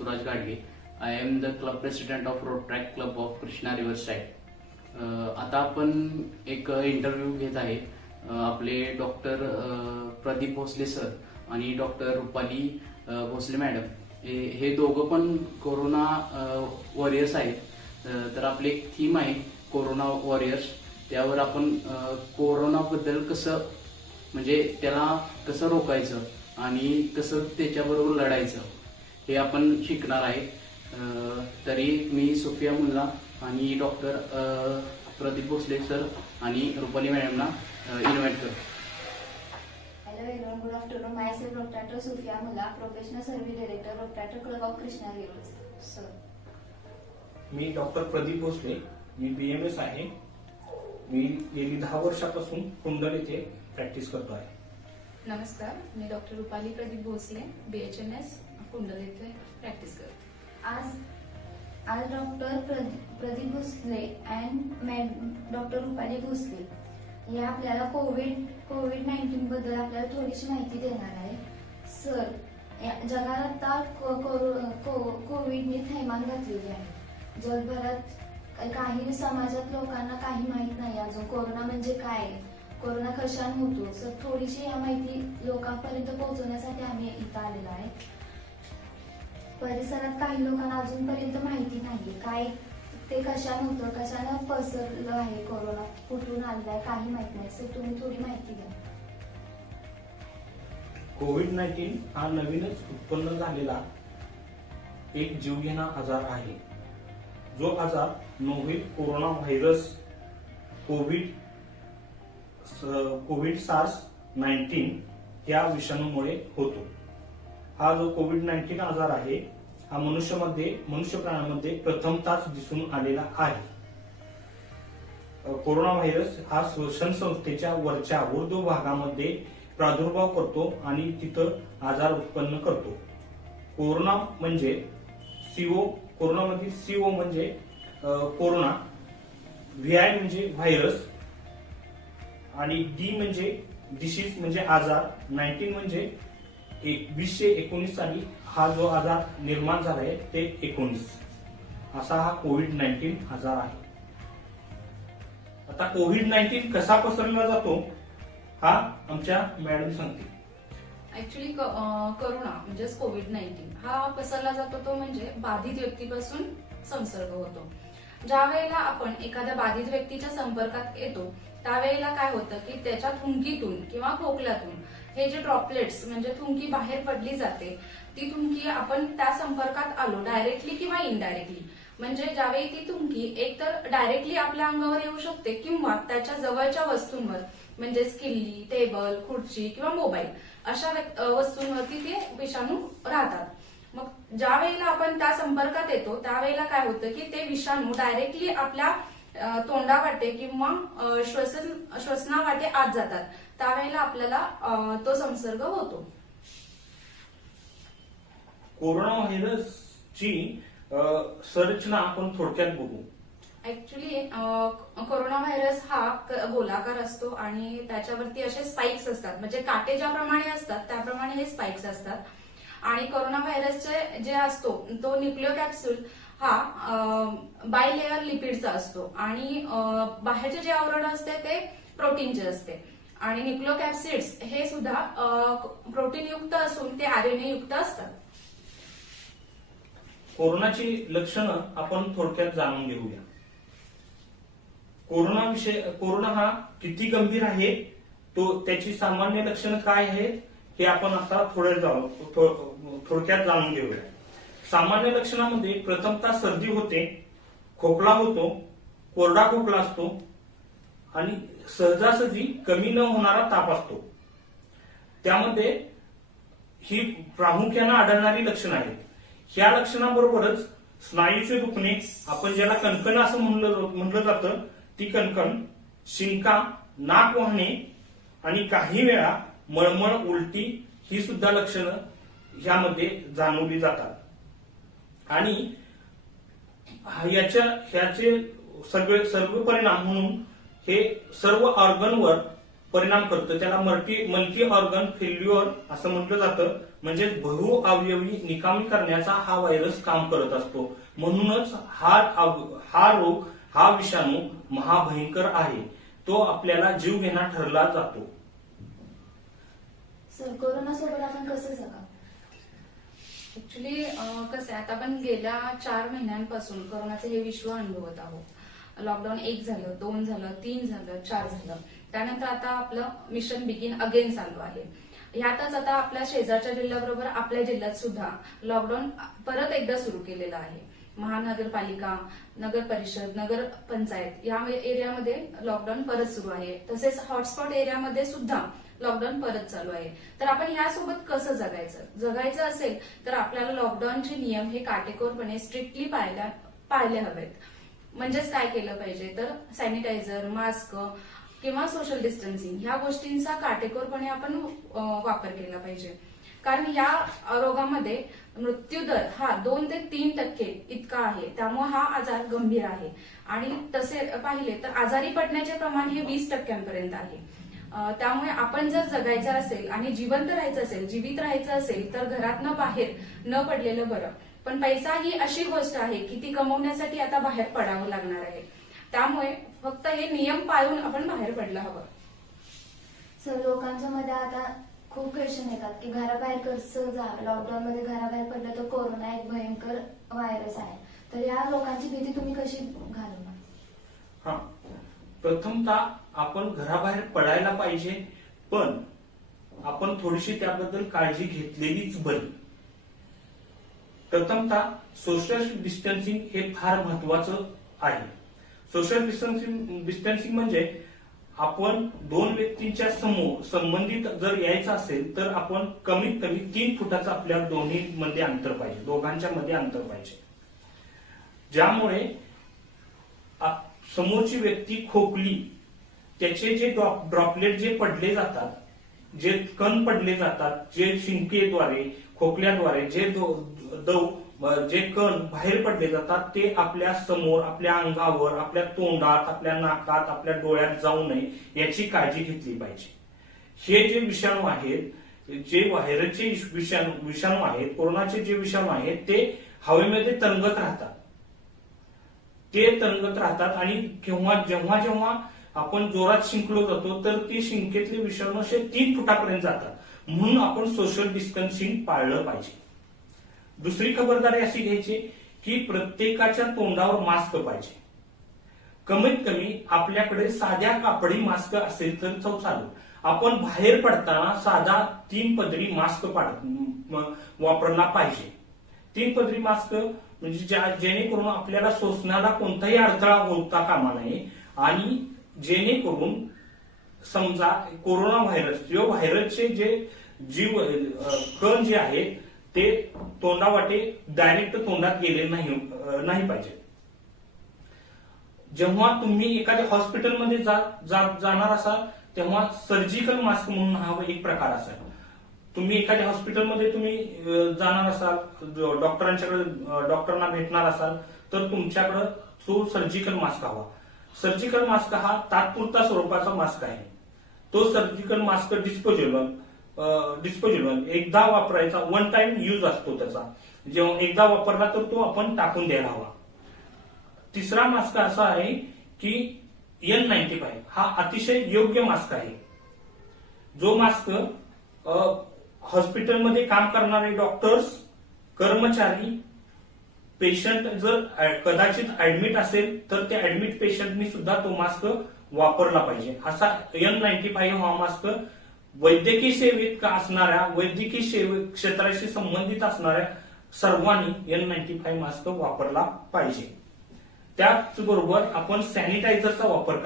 Ruturaj Gadge. I am the club president of road track club of Krishna river side. आता आपण एक interview घेत आहे. आपले डॉक्टर प्रदीप भोसले सर आणि डॉक्टर रुपाली भोसले मॅडम हे दोघं पण कोरोना वॉरियर्स आहेत. तर आपली एक थीम आहे कोरोना वॉरियर्स. त्यावर आपण कोरोनाबद्दल कसं म्हणजे त्याला कसं रोखायचं आणि कसं त्याच्याबरोबर लढायचं हे आपण शिकणार आहे. तरी मी सुफिया मुल्ला आणि डॉक्टर प्रदीप भोसले सर आणि रुपाली मॅडमना इन्व्हाइट करतो. Hello everyone, good afternoon. Myself Dr. Sufia Mulla, Professional Service Director, Dr. Club of Krishna Rivers. Sir. मी डॉक्टर प्रदीप भोसले, मी BMS आहे. मी गेली 10 वर्षापासून कुंडल येथे प्रॅक्टिस करतो आहे. नमस्कार, मी डॉक्टर रुपाली प्रदीप भोसले, BHMS कुंडल येथे प्रॅक्टिस करते. आज doctor Pradeep Bhosale and doctor Rupali Bhosale हे आपल्याला कोविड-19 बद्दल आपल्याला थोडीशी माहिती देणार आहे. सर, जगात आता कोविडने थैमान घातलेली आहे. जगभरात काही समाजात लोकांना काही माहित नाही अजून कोरोना म्हणजे काय, कोरोना कशाने होतो. सर, थोडीशी या माहिती लोकांपर्यंत पोहोचवण्यासाठी आम्ही इथं आलेलो आहे. परिसरात काही लोकांना अजूनपर्यंत माहिती नाही काय ते कशाने होतं, कशाने पसरलं आहे, कोरोना कुठून आलाय काही माहित नाही. सर, तुम्ही थोडी माहिती द्या. कोविड-19 हा नवीनच उत्पन्न झालेला एक जीवघेणा आजार आहे. जो आजार novel corona virus Covid SARS-19 या विषाणूमुळे होतो. हा जो कोविड-19 आजार आहे हा मनुष्य प्राण्यामध्ये प्रथमताच दिसून आलेला आहे. कोरोना व्हायरस हा श्वसन संस्थेच्या वरच्या ऊर्ध्व भागामध्ये प्रादुर्भाव करतो आणि तिथं आजार उत्पन्न करतो. कोरोनामध्ये CO म्हणजे कोरोना, VI म्हणजे व्हायरस आणि D म्हणजे डिसीज म्हणजे आजार, 19 म्हणजे 2019 साली हा जो आजार निर्माण झाला आहे ते 19 असा हा कोविड-19 आजार आहे. आता कोविड-19 कसा पसरला जातो हा आमच्या मॅडम सांगतील. ऍक्च्युली कोरोना म्हणजेच कोविड-19 हा पसरला जातो तो म्हणजे बाधित व्यक्तीपासून संसर्ग होतो. ज्या वेळेला आपण एखाद्या बाधित व्यक्तीच्या संपर्कात येतो त्यावेळेला काय होतं की त्याच्या थुंकीतून किंवा खोकल्यातून हे जे ड्रॉपलेट्स म्हणजे थुंकी बाहेर पडली जाते, ती थुंकी आपण त्या संपर्कात आलो डायरेक्टली किंवा इनडायरेक्टली, म्हणजे ज्यावेळी ती थुंकी एकतर डायरेक्टली आपल्या अंगावर येऊ शकते किंवा त्याच्या जवळच्या वस्तूंवर म्हणजेच किल्ली, टेबल, खुर्ची किंवा मोबाईल अशा वस्तूंवरती ते विषाणू राहतात. मग ज्या वेळेला आपण त्या संपर्कात येतो त्यावेळेला काय होतं की ते विषाणू डायरेक्टली आपल्या तोंडावाटे किंवा श्वसनावाटे आत जातात. त्यावेळेला आपल्याला तो संसर्ग होतो. कोरोना व्हायरसची संरचना आपण थोडक्यात बघू. ऍक्च्युली कोरोना व्हायरस हा गोलाकार असतो आणि त्याच्यावरती असे स्पाइक्स असतात, म्हणजे काटे ज्याप्रमाणे असतात त्याप्रमाणे हे स्पाइक्स असतात. आणि कोरोना व्हायरसचे जे असतो तो न्यूक्लिओ कॅप्सूल हा बायलेअर लिपिडचा असतो आणि बाहेरचे जे आवरण असते ते प्रोटीनचे असते. आणि न्यूक्लिओ कॅप्सिड्स हे सुद्धा प्रोटीन युक्त असून ते RNA युक्त असतात. कोरोनाची लक्षणं आपण थोडक्यात जाणून घेऊया. कोरोना हा किती गंभीर आहे, त्याची सामान्य लक्षणं काय आहेत हे आपण आता थोडक्यात जाणून घेऊया. सामान्य लक्षणामध्ये प्रथमतः सर्दी होते, खोकला होतो, कोरडा खोकला असतो आणि सहजासहजी कमी न होणारा ताप असतो. त्यामध्ये ही प्रामुख्याने आढळणारी लक्षणं आहेत. ह्या लक्षणाबरोबरच स्नायूचे दुखणे, आपण ज्याला कणकण असं म्हणलं जातं, ती कणकण, शिंका, नाक वाहणे आणि काही वेळा मळमळ, उलटी ही सुद्धा लक्षणं ह्यामध्ये जाणवली जातात. आणि ह्याचे सर्व परिणाम म्हणून हे सर्व ऑर्गनवर परिणाम करतो. त्याला मल्टी ऑर्गन फेल्युअर असं म्हटलं जातं. म्हणजे बहुअवयवी निकामी करण्याचा हा व्हायरस काम करत असतो. म्हणूनच हा रोग, हा विषाणू महाभयंकर आहे. तो आपल्याला जीव घेणा ठरला जातो. सर, कोरोना सोबत आपण कसं जगा? ऍक्च्युली कसं आहे, आता आपण गेल्या 4 महिन्यांपासून कोरोनाचे हे विश्व अनुभवत आहोत. लॉकडाऊन 1 झालं, 2 झालं, 3 झालं, 4 झालं. त्यानंतर आता आपलं मिशन बिगिन अगेन चालू आहे. ह्यातच आता आपल्या शेजारच्या जिल्ह्याबरोबर आपल्या जिल्ह्यात सुद्धा लॉकडाऊन परत एकदा सुरू केलेलं आहे. महानगरपालिका, नगर परिषद, नगर पंचायत या एरियामध्ये लॉकडाऊन परत सुरू आहे. तसेच हॉटस्पॉट एरियामध्ये सुद्धा लॉकडाऊन परत चालू आहे. तर आपण ह्यासोबत कसं जगायचं असेल तर आपल्याला लॉकडाऊनचे नियम हे काटेकोरपणे स्ट्रिक्टली पाळले हवेत. म्हणजेच काय केलं पाहिजे तर सॅनिटायझर, मास्क किंवा सोशल डिस्टन्सिंग ह्या गोष्टींचा काटेकोरपणे आपण वापर केला पाहिजे. कारण या रोगामध्ये मृत्यूदर हा 2 ते 3% इतका आहे. त्यामुळे हा आजार गंभीर आहे. आणि तसे पाहिले तर आजारी पडण्याचे प्रमाण हे 20% आहे. त्यामुळे आपण जर जगायचं असेल आणि जिवंत राहायचं असेल, जीवित राहायचं असेल तर घरातनं बाहेर न पडलेलं बरं. पण पैसा ही अशी गोष्ट आहे की ती कमवण्यासाठी आता बाहेर पडावं लागणार आहे. त्यामुळे फक्त हे नियम पाळून आपण बाहेर पडलं हवं. सर, लोकांच्या मध्ये आता खूप क्वेश्चन येतात की घराबाहेर कसं जा. लॉकडाऊन मध्ये घराबाहेर पडलं तर कोरोना एक भयंकर व्हायरस आहे. तर या लोकांची भीती तुम्ही कशी घालवणार? हा, प्रथमतः आपण घराबाहेर पडायला पाहिजे, पण आपण थोडीशी त्याबद्दल काळजी घेतलेलीच बरी. प्रथमतः सोशल डिस्टन्सिंग हे फार महत्वाचं आहे. सोशल डिस्टन्सिंग म्हणजे आपण 2 व्यक्तींच्या समूह संबंधित जर यायचं असेल तर आपण कमीत कमी 3 फुटाचं आपल्या दोन्ही मध्ये अंतर पाहिजे, दोघांच्या मध्ये अंतर पाहिजे. ज्यामुळे समोरची व्यक्ती खोकली, त्याचे जे ड्रॉपलेट जे पडले जातात, जे कण पडले जातात, जे शिंकेद्वारे, खोकल्याद्वारे जे कण बाहेर पडले जातात ते आपल्या समोर, आपल्या अंगावर, आपल्या तोंडात, आपल्या नाकात, आपल्या डोळ्यात जाऊ नये याची काळजी घेतली पाहिजे. हे जे विषाणू आहेत, जे व्हायरसचे विषाणू आहेत, कोरोनाचे जे विषाणू आहेत ते हवेमध्ये तरंगत राहतात आणि जेव्हा आपण जोरात शिंकलो जातो तर ते शिंकेतले विषाणू असे 3 फुटापर्यंत जातात. म्हणून आपण सोशल डिस्टन्सिंग पाळलं पाहिजे. दुसरी खबरदारी अशी घ्यायची की प्रत्येकाच्या तोंडावर मास्क पाहिजे. कमीत कमी आपल्याकडे साध्या कापडी मास्क असेल तर चालू. आपण बाहेर पडताना साधा 3 पदरी मास्क वापरला पाहिजे. 3 पदरी मास्क म्हणजे जेणेकरून आपल्याला श्वसनाला कोणताही अडथळा होता कामा नये आणि जेणेकरून समजा कोरोना व्हायरसचे जे कण जे आहेत ते तोंडावाटे डायरेक्ट तोंडात गेले नाही पाहिजे. जेव्हा तुम्ही एखाद्या हॉस्पिटलमध्ये जाणार असाल तेव्हा सर्जिकल मास्क म्हणून हा एक प्रकार असेल. तुम्ही एखाद्या हॉस्पिटलमध्ये तुम्ही जाणार असाल, डॉक्टरांना भेटणार असाल तर तुमच्याकडे तो सर्जिकल मास्क हवा. सर्जिकल मास्क हा तात्पुरता स्वरूपाचा मास्क आहे. तो सर्जिकल मास्क डिस्पोजेबल एकदा वापरायचा, 1 टाइम यूज असतो त्याचा. जेव्हा एकदा वापरला तर तो आपण टाकून द्यायला हवा. तिसरा मास्क असा आहे की N95 हा अतिशय योग्य मास्क आहे. जो मास्क हॉस्पिटलमध्ये काम करणारे डॉक्टर्स, कर्मचारी, पेशंट जर कदाचित ऍडमिट असेल तर त्या ऍडमिट पेशंटनी सुद्धा तो मास्क वापरला पाहिजे. असा N95 हा मास्क वैद्यकीय सेवेत असणाऱ्या, वैद्यकीय क्षेत्राशी संबंधित असणाऱ्या सर्वांनी N95 मास्क वापरला पाहिजे. त्याचबरोबर आपण सॅनिटायझरचा वापर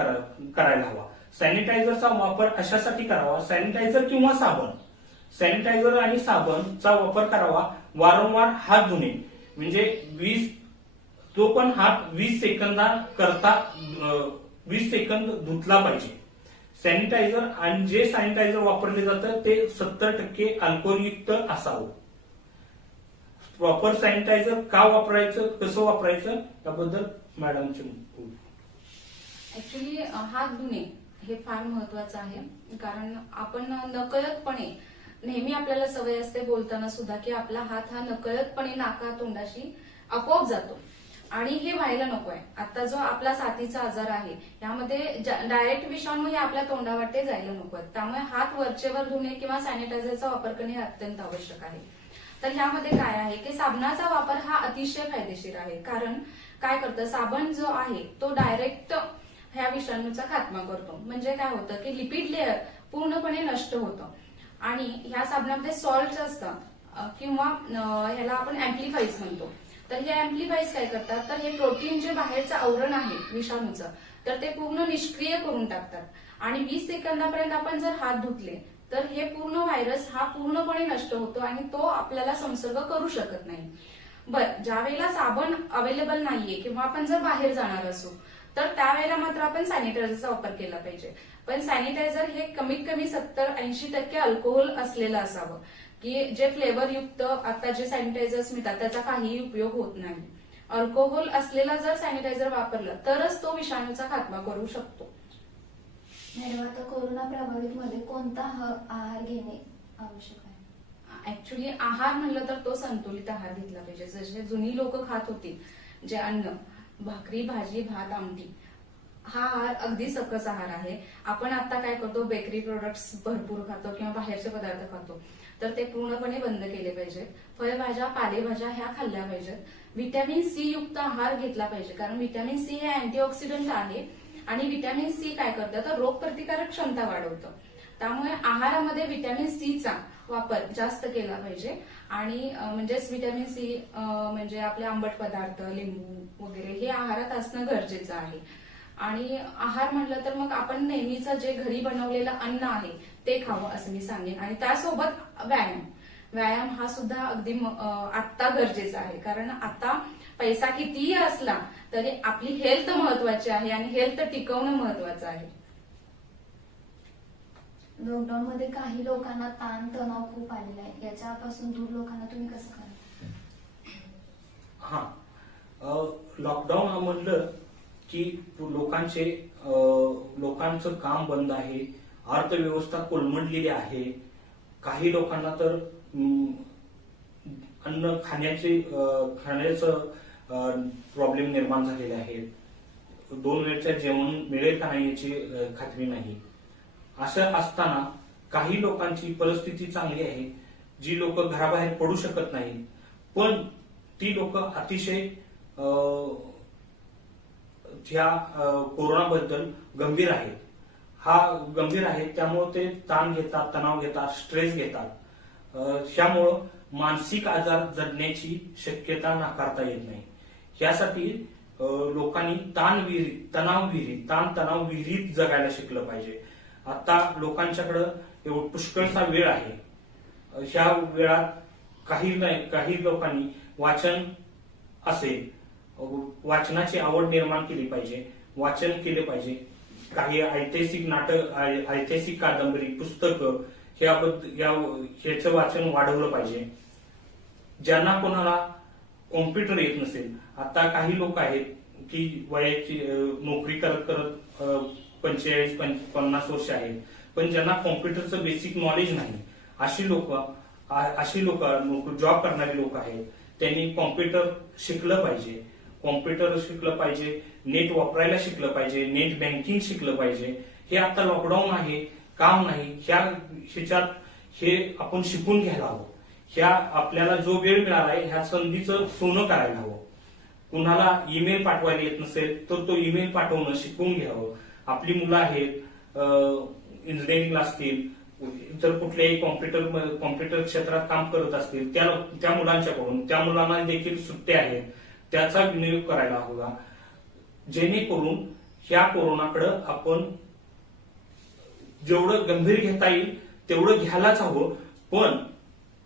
करायला हवा. सॅनिटायझरचा वापर अशासाठी करावा, सॅनिटायझर किंवा साबण, सॅनिटायझर आणि साबणचा वापर करावा. वारंवार हात धुणे म्हणजे तो पण हात 20 सेकंदाकरता 20 सेकंद धुतला पाहिजे. सॅनिटायझर आणि जे सॅनिटायझर वापरले जातं ते 70% अल्कोहोलयुक्त असावं. प्रॉपर सॅनिटायझर का वापरायचं, कसं वापरायचं याबद्दल मॅडमचे. ऍक्च्युली हात धुणे हे फार महत्वाचं आहे, कारण आपण नकळतपणे नेहमी आपल्याला सवय असते बोलताना सुद्धा की आपला हात हा नकळतपणे नाका तोंडाशी आपोआप जातो आणि हे व्हायला नकोय. आता जो आपला साथीचा आजार आहे यामध्ये डायरेक्ट विषाणू हे आपल्या तोंडावाटे जायला नको आहेत. त्यामुळे हात वरचेवर धुणे किंवा सॅनिटायझरचा वापर करणे अत्यंत आवश्यक आहे. तर ह्यामध्ये काय आहे की साबणाचा वापर हा अतिशय फायदेशीर आहे, कारण काय करतं साबण जो आहे तो डायरेक्ट ह्या विषाणूचा खात्मा करतो. म्हणजे काय होतं की लिपिड लेअर पूर्णपणे नष्ट होतं आणि ह्या साबणामध्ये सॉल्ट असतात किंवा ह्याला आपण अँप्लिफाईज म्हणतो. तर हे अँप्लिफाईज काय करतात, तर हे प्रोटीन जे बाहेरचं आवरण आहे विषाणूचं तर ते पूर्ण निष्क्रिय करून टाकतात आणि 20 सेकंदापर्यंत आपण जर हात धुतले तर हे पूर्ण व्हायरस हा पूर्णपणे नष्ट होतो आणि तो आपल्याला संसर्ग करू शकत नाही. बरं, ज्या वेळेला साबण अवेलेबल नाहीये किंवा आपण जर बाहेर जाणार असू तर त्यावेळेला मात्र आपण सॅनिटायझरचा वापर केला पाहिजे. पण सॅनिटायझर हे कमीत कमी 70-80% अल्कोहोल असलेलं असावं, की जे फ्लेवर युक्त आता जे सॅनिटायझर्स मिळतात त्याचा काहीही उपयोग होत नाही. अल्कोहोल असलेला जर सॅनिटायझर वापरलं तरच तो विषाणूचा खात्मा करू शकतो. मॅडम, आता कोरोना प्रभावित मध्ये कोणता आहार घेणे आवश्यक आहे? ऍक्च्युली आहार म्हणलं तर तो संतुलित आहार घेतला पाहिजे. जसे जुनी लोक खात होती जे अन्न, भाकरी, भाजी, भात, आमटी, हा आहार अगदी सकस आहार आहे. आपण आता काय करतो, बेकरी प्रोडक्ट्स भरपूर खातो किंवा बाहेरचे पदार्थ खातो, तर ते पूर्णपणे बंद केले पाहिजेत. फळभाज्या, पालेभाज्या ह्या खाल्ल्या पाहिजेत. व्हिटॅमिन सी युक्त आहार घेतला पाहिजे, कारण व्हिटॅमिन सी हे अँटीऑक्सिडंट आहे आणि व्हिटॅमिन सी काय करतं तर रोगप्रतिकारक क्षमता वाढवतं. त्यामुळे आहारामध्ये व्हिटॅमिन सीचा वापर जास्त केला पाहिजे आणि म्हणजेच व्हिटॅमिन सी म्हणजे आपले आंबट पदार्थ, लिंबू वगैरे हे आहारात असणं गरजेचं आहे. आणि आहार म्हटलं तर मग आपण नेहमीचं जे घरी बनवलेलं अन्न आहे ते खावं असं मी सांगेन. आणि त्यासोबत व्यायाम हा सुद्धा अगदी आत्ता गरजेचा आहे, कारण आता पैसा कितीही असला तरी आपली हेल्थ महत्वाची आहे आणि हेल्थ टिकवणं महत्वाचं आहे. लॉकडाऊन मध्ये काही लोकांना ताण तणाव खूप आलेला आहे, याच्यापासून दूर लोकांना तुम्ही कसं करा? लॉकडाऊन म्हणलं की लोकांचं काम बंद आहे, अर्थव्यवस्था कोलमडलेली आहे. काही लोकांना तर अन्न खाण्याचं प्रॉब्लेम निर्माण झालेले आहेत. 2 वेळचं जेवण मिळेल का नाही याची खात्री नाही. असं असताना काही लोकांची परिस्थिती चांगली आहे, जी लोक घराबाहेर पडू शकत नाही, पण ती लोक अतिशय ह्या कोरोनाबद्दल गंभीर आहेत. गंभीर आहेत त्यामुळे ते ताण घेतात, तणाव घेतात, स्ट्रेस घेतात. त्यामुळं मानसिक आजार जडण्याची शक्यता नाकारता येत नाही. यासाठी लोकांनी ताण तणाव विहिरीत जगायला शिकलं पाहिजे. आता लोकांच्याकडे पुष्कळसा वेळ आहे. ह्या वेळात काही लोकांनी वाचन असेल, वाचनाची आवड निर्माण केली पाहिजे, वाचन केले पाहिजे. काही ऐतिहासिक नाटक, ऐतिहासिक कादंबरी, पुस्तकं ह्याचं वाचन वाढवलं पाहिजे. ज्यांना कोणाला कॉम्प्युटर येत नसेल, आता काही लोक आहेत की वयाची नोकरी करत 45-50 वर्ष आहेत, पण ज्यांना कॉम्प्युटरचं बेसिक नॉलेज नाही, अशी लोक जॉब करणारी लोक आहेत, त्यांनी कॉम्प्युटर शिकलं पाहिजे, नेट वापरायला शिकलं पाहिजे, नेट बँकिंग शिकलं पाहिजे. हे आता लॉकडाऊन आहे, काम नाही, ह्याच्यात हे आपण शिकून घ्यायला हवं. आपल्याला जो वेळ मिळाला आहे ह्या संधीचं सोनं करायला हवं. कुणाला ईमेल पाठवायला येत नसेल तर तो ईमेल पाठवणं शिकून घ्यावं. आपली मुलं आहेत, इंजिनिअरिंगला असतील, जर कुठल्याही कॉम्प्युटर क्षेत्रात काम करत असतील त्या मुलांच्याकडून, त्या मुलांना देखील सुट्ट्या आहेत, त्याचा विनियोग करायला हवा, जेणेकरून ह्या कोरोनाकडे आपण जेवढं गंभीर घेता येईल तेवढं घ्यायलाच हवं, पण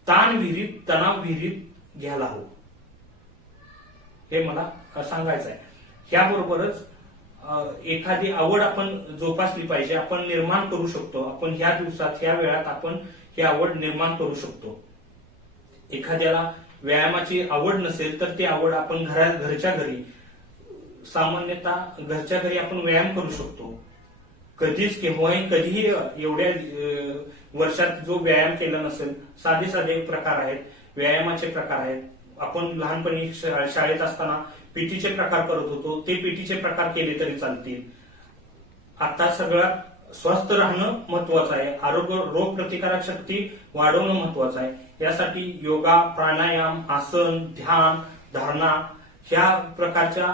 तणाव विहिरीत घ्यायला हवं. हे मला सांगायचं आहे. याबरोबरच एखादी आवड आपण जोपासली पाहिजे, आपण निर्माण करू शकतो. आपण ह्या दिवसात, ह्या वेळात आपण ही आवड निर्माण करू शकतो. एखाद्याला व्यायामाची आवड नसेल तर ती आवड आपण घरच्या घरी, सामान्यतः घरच्या घरी आपण व्यायाम करू शकतो. कधीच केव्हाही कधीही एवढ्या वर्षात जो व्यायाम केला नसेल. साधे साधे प्रकार आहेत, व्यायामाचे प्रकार आहेत. आपण लहानपणी शाळेत असताना पीटीचे प्रकार करत होतो, ते पीटीचे प्रकार केले तरी चालतील. आता सगळ्यात स्वस्थ राहणं महत्वाचं आहे, आरोग्य रोग प्रतिकारक शक्ती वाढवणं महत्वाचं आहे. यासाठी योगा, प्राणायाम, आसन, ध्यान, धारणा ह्या प्रकारच्या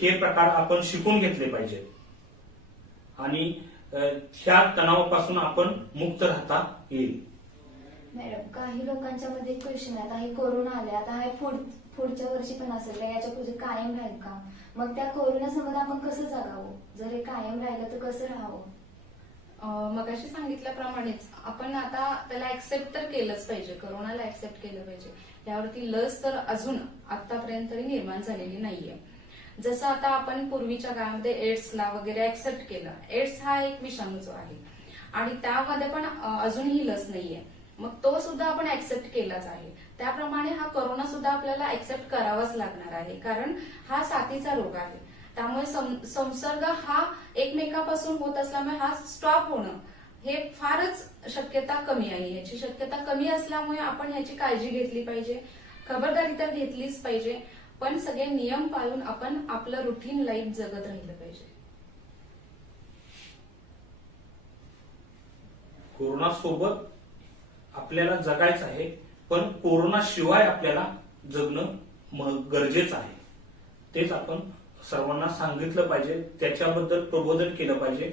हे प्रकार आपण शिकून घेतले पाहिजेत आणि ह्या तणावापासून आपण मुक्त राहता येईल. मॅडम, काही लोकांच्या मध्ये क्वेश्चन आहे, आता हे कोरोना आले, आता हे पुढच्या वर्षी पण असेल का, याच्या पुढे कायम राहील का? मग त्या कोरोना समोर आपण कसं जगावं? जर हे कायम राहिलं तर कसं राहावं? मगाशी सांगितल्याप्रमाणेच आपण आता त्याला ऍक्सेप्ट तर केलंच पाहिजे, कोरोनाला ऍक्सेप्ट केलं पाहिजे. यावरती लस तर अजून आतापर्यंत तरी निर्माण झालेली नाहीये. जसं आता आपण पूर्वीच्या काळामध्ये एड्सला वगैरे ऍक्सेप्ट केलं. एड्स हा एक विषाणू जो आहे आणि त्यामध्ये पण अजूनही लस नाहीये. मग तो सुद्धा आपण ऍक्सेप्ट केलाच आहे. त्याप्रमाणे हा कोरोना सुद्धा आपल्याला ऍक्सेप्ट करावाच लागणार आहे, कारण हा साथीचा रोग आहे. त्यामुळे संसर्ग हा एकमेकापासून होत असल्यामुळे हा स्टॉप होणं हे फारच शक्यता कमी आहे. याची शक्यता कमी असल्यामुळे आपण याची काळजी घेतली पाहिजे, खबरदारी तर घेतलीच पाहिजे, पण सगळे नियम पाळून आपण आपलं रुटीन लाईफ जगत राहिलं पाहिजे. कोरोना सोबत आपल्याला जगायचं आहे, पण कोरोना शिवाय आपल्याला जगणं गरजेचं आहे. तेच आपण सर्वांना सांगितलं पाहिजे, त्याच्याबद्दल प्रबोधन केलं पाहिजे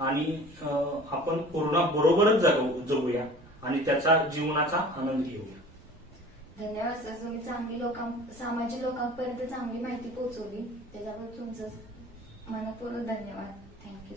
आणि आपण कोरोना बरोबरच जगूया आणि त्याचा जीवनाचा आनंद घेऊया. धन्यवाद सर, तुम्ही चांगली सामाजिक लोकांपर्यंत चांगली माहिती पोहोचवली, त्याच्याबद्दल तुमचं मनपूर्वक धन्यवाद. थँक्यू.